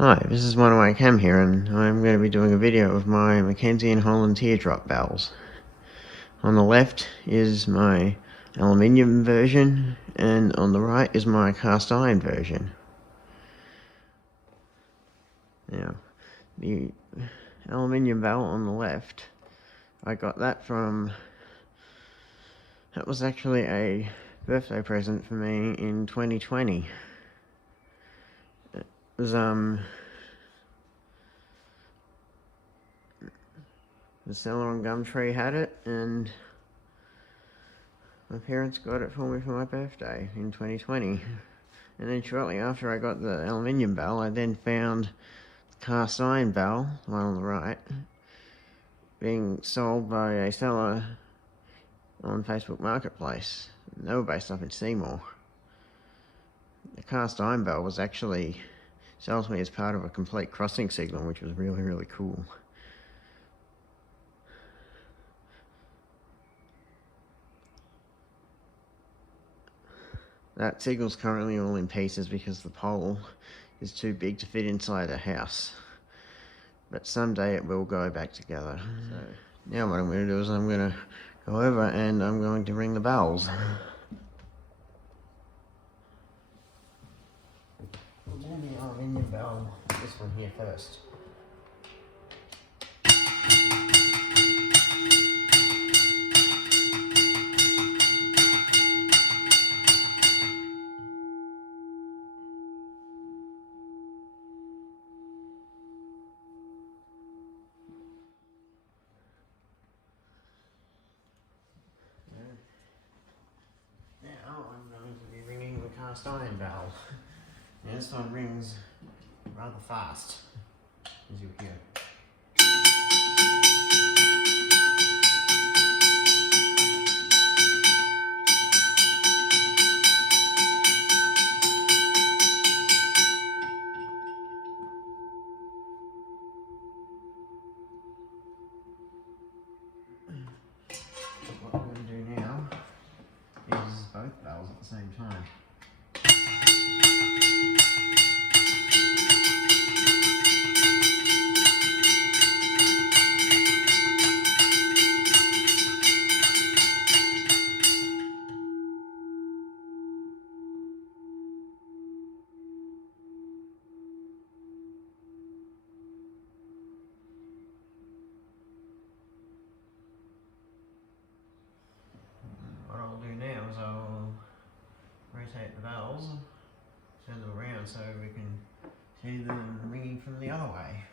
Hi, this is one of my cam here, and I'm going to be doing a video of my Mckenzie Holland Teardrop Bells. On the left is my aluminium version, and on the right is my cast iron version. Now, the aluminium bell on the left, I got that that was actually a birthday present for me in 2020. It was, the seller on Gumtree had it, and my parents got it for me for my birthday in 2020. And then shortly after I got the aluminium bell, I then found the cast iron bell, one on the right, being sold by a seller on Facebook Marketplace. They were based up in Seymour. The cast iron bell was actually sold to me as part of a complete crossing signal, which was really, really cool. That signal's currently all in pieces because the pole is too big to fit inside a house. But someday it will go back together. So now what I'm going to do is I'm going to go over and I'm going to ring the bells. I'll do the aluminium bell, this one here first. Now I'm going to be ringing the cast iron bell. Now this one rings rather fast, as you hear. What we're going to do now is both bells at the same time. What I'll do now is I'll rotate the bells, turn them around so we can see them ringing from the other way.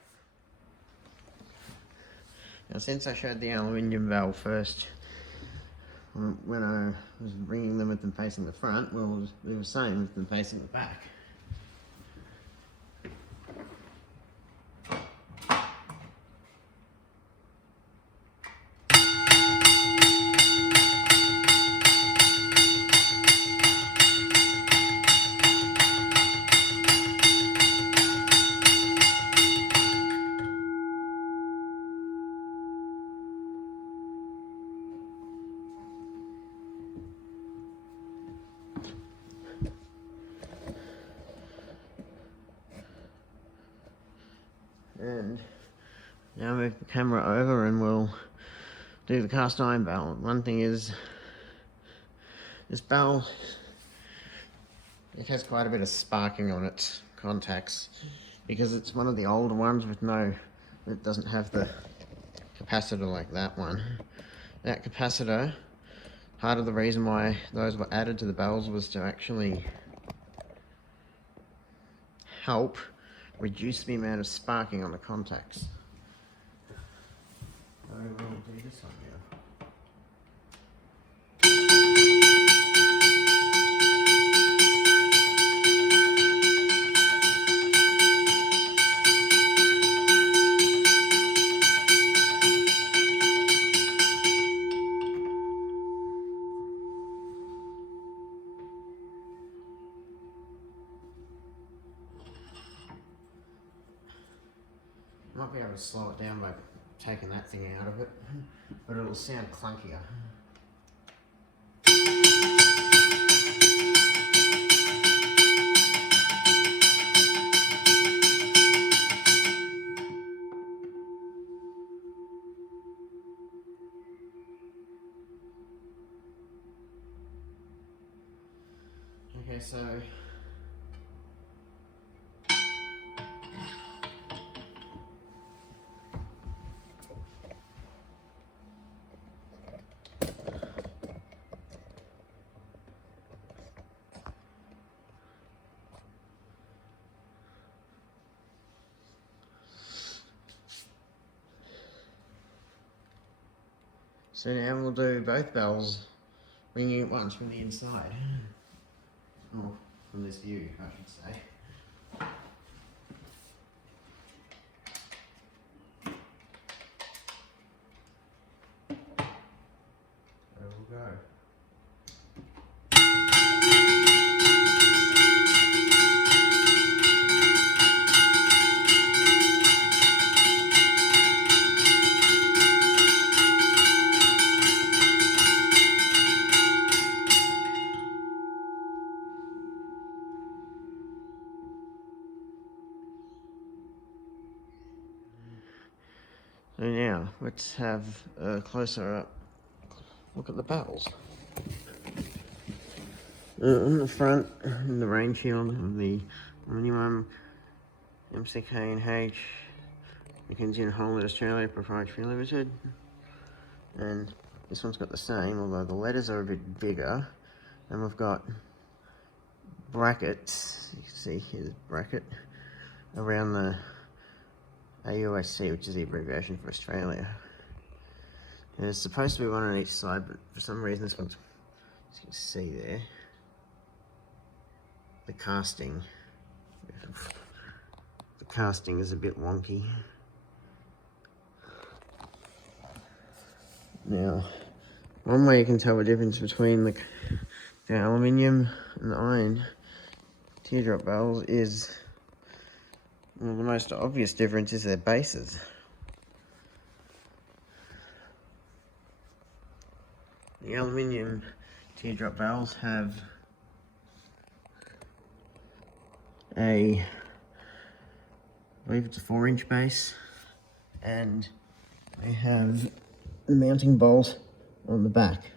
Now, since I showed the aluminium bell first, when I was ringing them with them facing the front, well, it was the same with them facing the back. And now move the camera over and we'll do the cast iron bell. One thing is, this bell, it has quite a bit of sparking on its contacts because it's one of the older ones with it doesn't have the capacitor like that one. That capacitor, part of the reason why those were added to the bells was to actually help reduce the amount of sparking on the contacts. So we'll do this one now. Might be able to slow it down by taking that thing out of it, but it'll sound clunkier. Okay, so now we'll do both bells, ringing at once from the inside. Or from this view, I should say. There we'll go. So now, let's have a closer up look at the bells. On the front, in the rain shield of the Aluminium McK&H Mckenzie Holland Australia Proprietary Limited. And this one's got the same, although the letters are a bit bigger. And we've got brackets, you can see here's a bracket, around the AUSC, which is the abbreviation for Australia. And there's supposed to be one on each side, but for some reason this one's, as you can see there, the casting is a bit wonky. Now, one way you can tell the difference between the aluminium and the iron teardrop bells is, well, the most obvious difference is their bases. The aluminium teardrop bells have I believe it's a 4-inch base, and they have a mounting bolt on the back.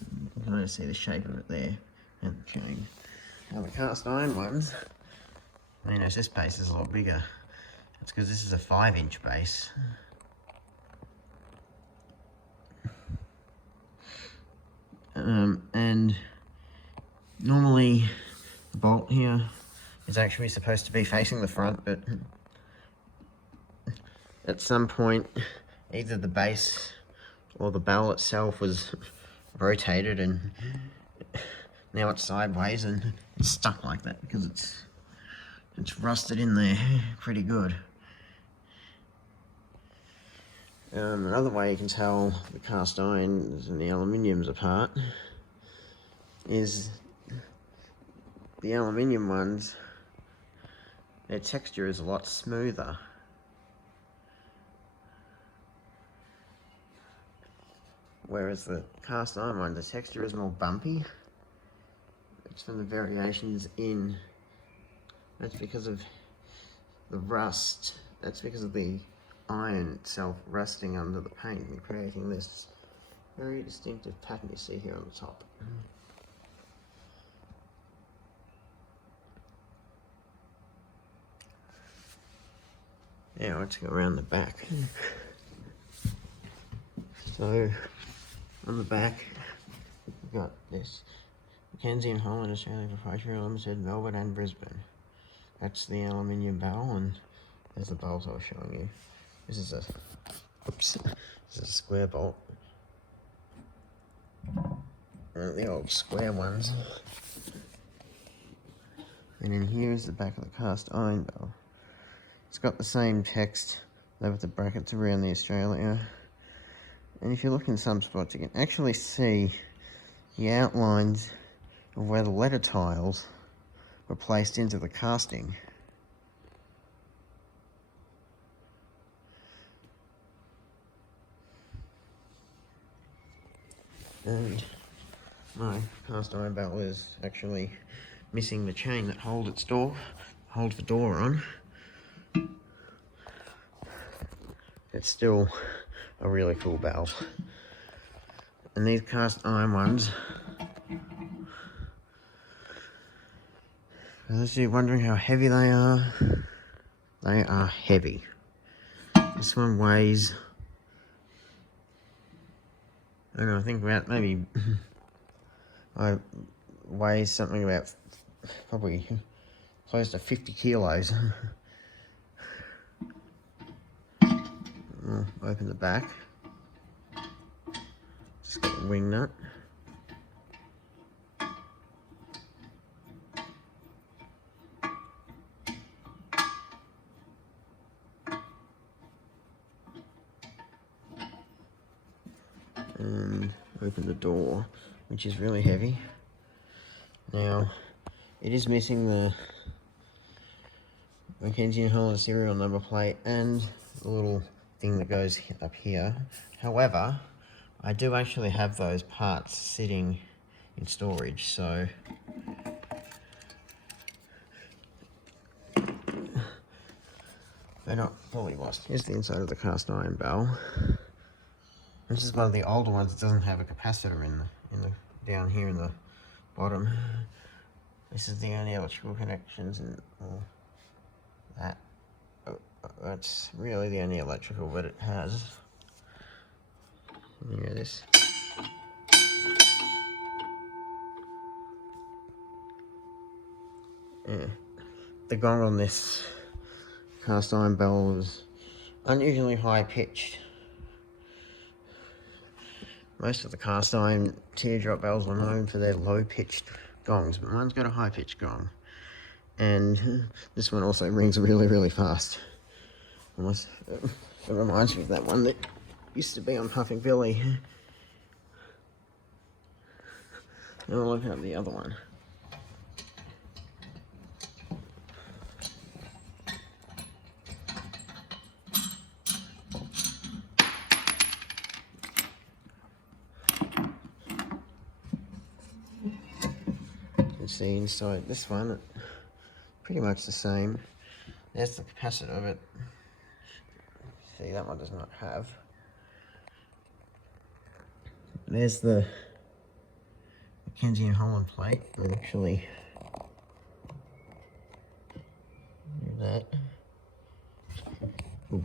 You can kind of see the shape of it there and the chain. Now the cast iron ones, I mean, this base is a lot bigger. That's because this is a 5-inch base. And normally the bolt here is actually supposed to be facing the front, but at some point either the base or the bell itself was rotated and now it's sideways and it's stuck like that because it's rusted in there pretty good. Another way you can tell the cast irons and the aluminiums apart is the aluminium ones, their texture is a lot smoother. Whereas the cast iron one, the texture is more bumpy. It's from the variations in, that's because of the rust, that's because of the iron itself rusting under the paint and creating this very distinctive pattern you see here on the top. Now let's go around the back. So on the back we've got this Mckenzie Holland Australia Proprietary Limited, Melbourne and Brisbane. That's the aluminium bell, and there's the bolt I was showing you. This is a square bolt. The old square ones. And then here's the back of the cast iron bell. It's got the same text, though with the brackets around the Australia. And if you look in some spots, you can actually see the outlines of where the letter tiles were placed into the casting. And my cast iron bell is actually missing the chain that holds the door on. It's still a really cool bell. And these cast iron ones Unless you're wondering how heavy they are heavy. This one weighs, I don't know, I think about maybe, I weigh something about probably close to 50 kilos. I'll open the back. Just got the wing nut. And open the door, which is really heavy. Now, it is missing the Mckenzie Holland serial number plate and the little thing that goes up here. However, I do actually have those parts sitting in storage, so they're not fully lost. Here's the inside of the cast iron bell. This is one of the older ones that doesn't have a capacitor in the down here in the bottom. This is the only electrical connections and all that. That's really the only electrical that it has. Here it is. Yeah. The gong on this cast iron bell is unusually high pitched. Most of the cast iron teardrop bells are known for their low pitched gongs, but mine's got a high pitched gong. And this one also rings really, really fast. Almost, it reminds me of that one that used to be on Puffing Billy. And I'll open up the other one. See inside this one, pretty much the same. There's the capacitor of it. See, that one does not have. There's the Mckenzie Holland plate. I'll actually do that. Ooh.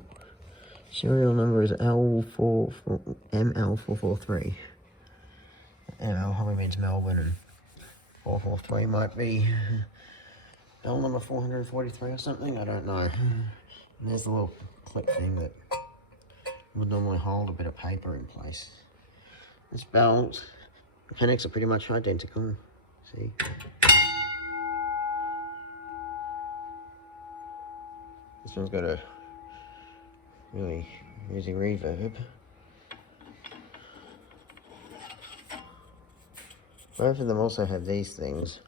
Serial number is ML443. ML probably means Melbourne, and 443 might be bell number 443 or something, I don't know. And there's the little clip thing that would normally hold a bit of paper in place. This bell's mechanics are pretty much identical. See? This one's got a really easy reverb. Both of them also have these things,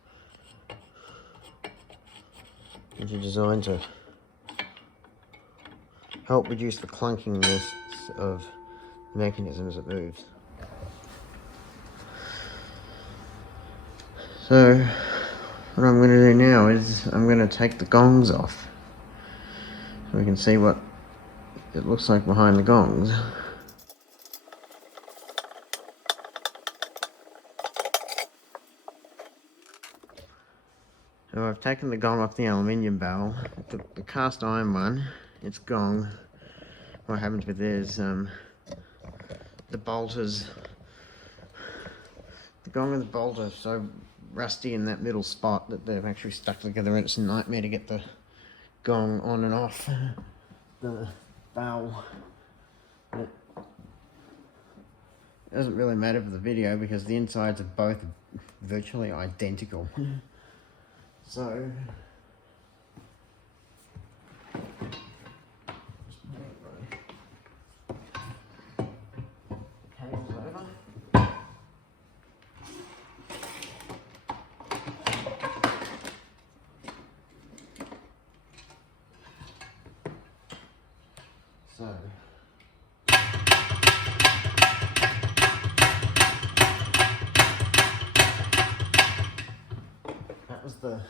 which are designed to help reduce the clunkiness of the mechanism as it moves. So, what I'm going to do now is I'm going to take the gongs off, so we can see what it looks like behind the gongs. So I've taken the gong off the aluminium bell. The cast iron one, it's gong. What happens with it is the bolters, the gong and the bolt are so rusty in that middle spot that they've actually stuck together, and it's a nightmare to get the gong on and off the bell. It doesn't really matter for the video because the insides are both virtually identical. So, cable's over. So, that was the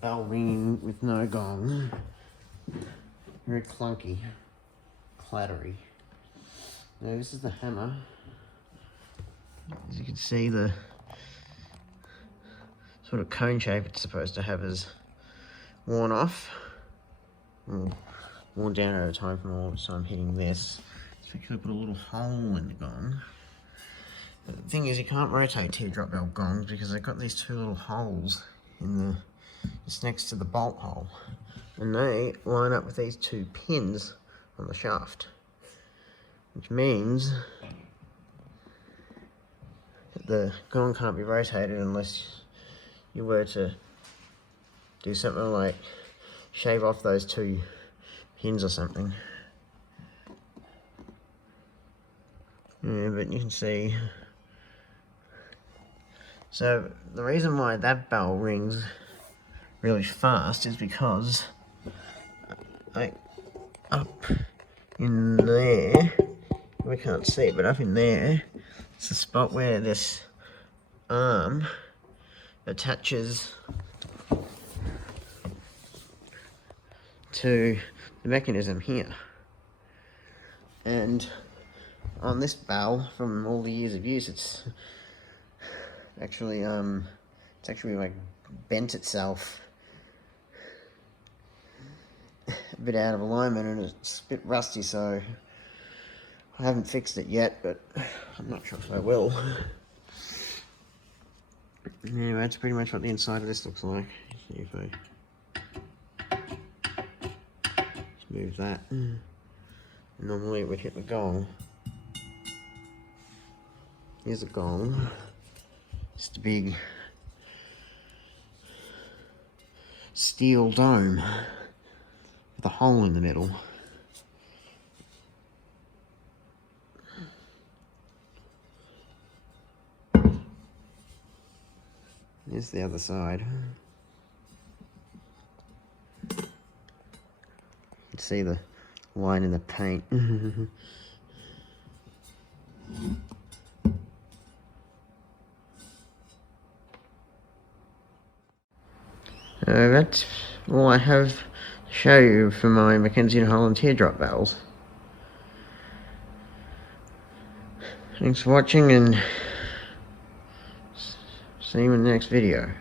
bell ringing with no gong. Very clunky, clattery. Now this is the hammer. As you can see, the sort of cone shape it's supposed to have is worn off. Worn down over time from all the time hitting this. So actually put a little hole in the gong. But the thing is, you can't rotate teardrop bell gongs because they've got these two little holes in the just next to the bolt hole, and they line up with these two pins on the shaft, which means that the gong can't be rotated unless you were to do something like shave off those two pins or something. Yeah, but you can see. So the reason why that bell rings really fast is because like up in there, we can't see it, but up in there, it's the spot where this arm attaches to the mechanism here. And on this bell, from all the years of use, it's actually like bent itself a bit out of alignment, and it's a bit rusty, so I haven't fixed it yet, but I'm not sure if I will. Anyway, that's pretty much what the inside of this looks like. See if I just move that. Normally it would hit the gong. Here's a gong. Just a big steel dome with a hole in the middle. Here's the other side. You can see the line in the paint. That's all I have to show you for my Mckenzie Holland Teardrop Bells. Thanks for watching, and see you in the next video.